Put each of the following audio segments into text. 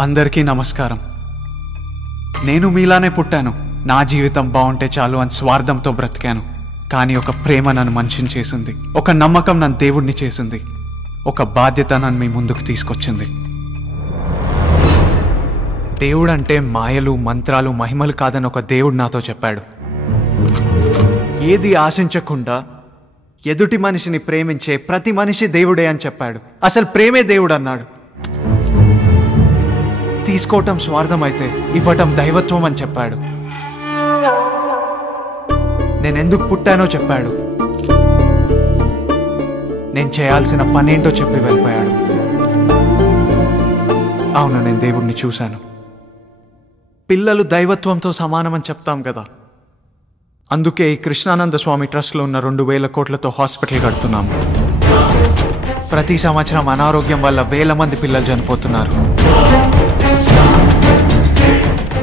అందరికీ నమస్కారం. నేను మీలానే పుట్టాను. నా జీవితం బాగుంటే చాలు అని స్వార్థంతో బ్రతికాను. కానీ ఒక ప్రేమ నన్ను మనిషిని చేసింది, ఒక నమ్మకం నన్ను దేవుడిని చేసింది, ఒక బాధ్యత నన్ను మీ ముందుకు తీసుకొచ్చింది. దేవుడు అంటే మాయలు, మంత్రాలు, మహిమలు కాదని ఒక దేవుడు నాతో చెప్పాడు. ఏది ఆశించకుండా ఎదుటి మనిషిని ప్రేమించే ప్రతి మనిషి దేవుడే అని చెప్పాడు. అసలు ప్రేమే దేవుడు అన్నాడు. తీసుకోవటం స్వార్థం అయితే ఇవ్వటం దైవత్వం అని చెప్పాడు. నేనెందుకు పుట్టానో చెప్పాడు. నేను చేయాల్సిన పనేంటో చెప్పి వెళ్ళిపోయాడు. అవును, నేను దేవుడిని చూశాను. పిల్లలు దైవత్వంతో సమానమని చెప్తాం కదా. అందుకే ఈ కృష్ణానంద స్వామి ట్రస్ట్లో ఉన్న 2,000 కోట్లతో హాస్పిటల్ కడుతున్నాము. ప్రతి సంవత్సరం అనారోగ్యం వల్ల 1,000 మంది పిల్లలు చనిపోతున్నారు.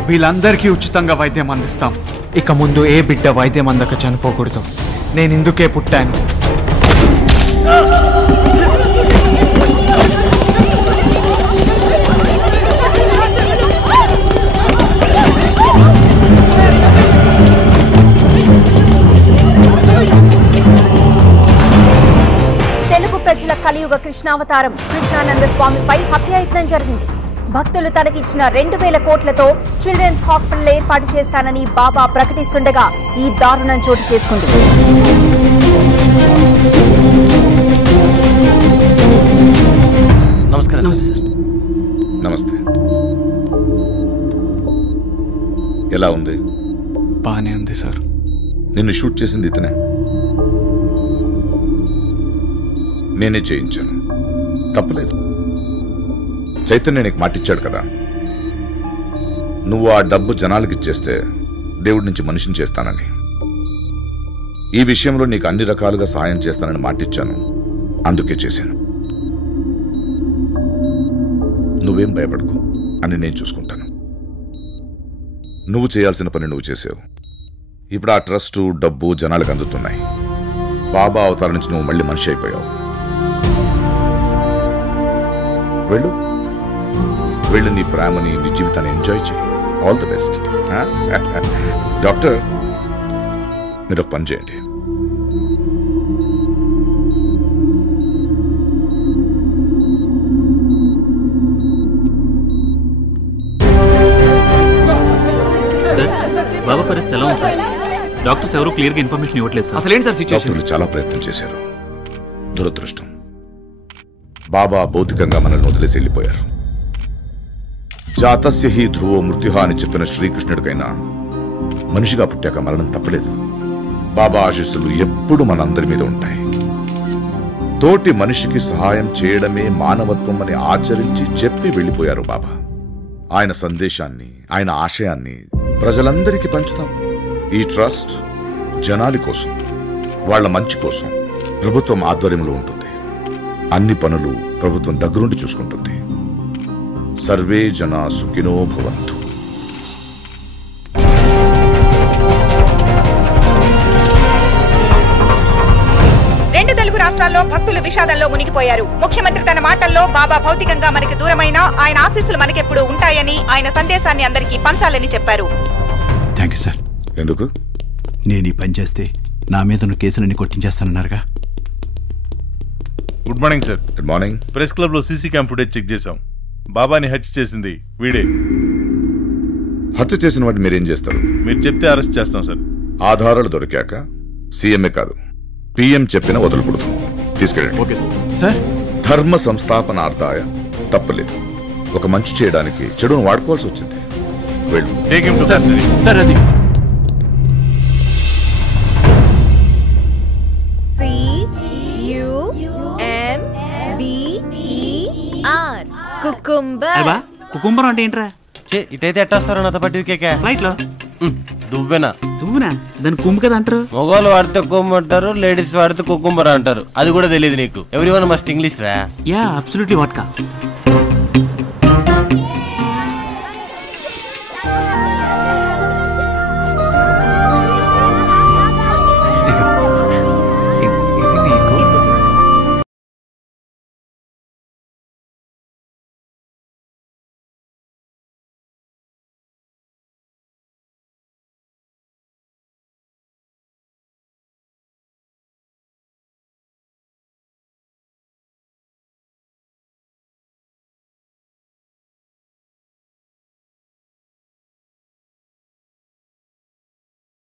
వీళ్ళందరికీ ఉచితంగా వైద్యం అందిస్తాం. ఇక ముందు ఏ బిడ్డ వైద్యం అందక చనిపోకూడదు. నేను ఇందుకే పుట్టాను. తెలుగు ప్రజల కలియుగ కృష్ణావతారం కృష్ణానంద స్వామిపై హత్యాయత్నం జరిగింది. భక్తులు తనకిచ్చిన 2,000 కోట్లతో చిల్డ్రన్స్ హాస్పిటల్ ఏర్పాటు చేస్తానని బాబా ప్రకటిస్తుండగా ఈ దారుణం చోటు చేసుకుంది. నమస్తే. ఎలా ఉంది? బానే ఉంది సార్. నిన్ను షూట్ చేసింది ఇతనే. నేనే చేయించాను. తప్పలేదు. చైతన్య నీకు మాటిచ్చాడు కదా, నువ్వు ఆ డబ్బు జనాలకి ఇచ్చేస్తే దేవుడి నుంచి మనిషిని చేస్తానని. ఈ విషయంలో నీకు అన్ని రకాలుగా సహాయం చేస్తానని మాటిచ్చాను. అందుకే చేశాను. నువ్వేం భయపడకు అని నేను చూసుకుంటాను. నువ్వు చేయాల్సిన పని నువ్వు చేసావు. ఇప్పుడు ఆ ట్రస్టు, డబ్బు జనాలకు అందుతున్నాయి. బాబా అవతారం నుంచి నువ్వు మళ్ళీ మనిషి అయిపోయావు. వెళ్ళు, వెళ్ళి నీ ప్రేమని, నీ జీవితాన్ని ఎంజాయ్ చేయి. All the best. డాక్టర్, మీరు ఒక పని చేయండి. బాబా పరిస్థితి ఎలా ఉంది సార్? డాక్టర్స్ ఎవరు క్లియర్ గా ఇన్ఫర్మేషన్ ఇవ్వట్లేదు సార్. అసలు ఏంటి సార్ సిచ్యువేషన్? డాక్టర్లు చాలా ప్రయత్నం చేశారు. దురదృష్టం, బాబా భౌతికంగా మనల్ని వదిలేసి వెళ్ళిపోయారు. జాతస్య హి ధ్రువో మృత్యుహ అని చెప్పిన శ్రీకృష్ణుడికైనా మనిషిగా పుట్టాక మరణం తప్పలేదు. బాబా ఆశీస్సులు ఎప్పుడు మనందరి మీద ఉంటాయి. తోటి మనిషికి సహాయం చేయడమే మానవత్వం అని ఆచరించి చెప్పి వెళ్ళిపోయారు బాబా. ఆయన సందేశాన్ని, ఆయన ఆశయాన్ని ప్రజలందరికీ పంచుతాం. ఈ ట్రస్ట్ జనాలి కోసం, వాళ్ల మంచి కోసం ప్రభుత్వం ఆధ్వర్యంలో ఉంటుంది. అన్ని పనులు ప్రభుత్వం దగ్గరుండి చూసుకుంటుంది. సర్వే జనా సుఖినో భవంతు. రెండు తెలుగు రాష్ట్రాల్లో భక్తులు విషాదంలో మునిగిపోయారు. ముఖ్యమంత్రి తన మాటల్లో బాబా భౌతికంగా మనకి దూరమైన ఆయన ఆశీస్సులు మనకెప్పుడు ఉంటాయని, ఆయన సందేశాన్ని అందరికీ పంచాలని చెప్పారు. Thank you sir. ఎందుకు? నేను ఈ పని చేస్తే నా మీద ఉన్న కేసులన్నీ కొట్టించేస్తానన్నారుగా. Good morning sir. Good morning. Press club లో సీసీ క్యామ్ ఫుటేజ్ చెక్ చేశాం. బాబాని హత్య చేసింది వీడే. హత్య చేసిన వాటిని మీరేం చేస్తారు? మీరు చెప్తే అరెస్ట్ చేస్తాం సార్. ఆధారాలు దొరికాక సీఎంఏ కాదు, పిఎం చెప్పిన వదలకూడదు. తీసుకెళ్ళండి. Okay sir. ధర్మ సంస్థాపనార్థాయ. తప్పలేదు. ఒక మంచి చేయడానికి చెడును వాడుకోవాల్సి వచ్చింది. వెళ్ళు. Take him to custody. Sir, అది కుకుంబరం అంటే ఏంట్రా? ఇటైతే ఎట్టొస్తారో నాతో పట్టి ఫ్లైట్ లో దువ్వెనా దువ్వునా? దాని కుమ్ము కదా అంటారు. మొగోళ్ళు వాడితే కుమ్ము అంటారు, లేడీస్ వాడితే కుకుంబర అంటారు. అది కూడా తెలియదు నీకు. ఎవ్రీవన్ మస్ట్ ఇంగ్లీష్ రా. Yeah absolutely vodka.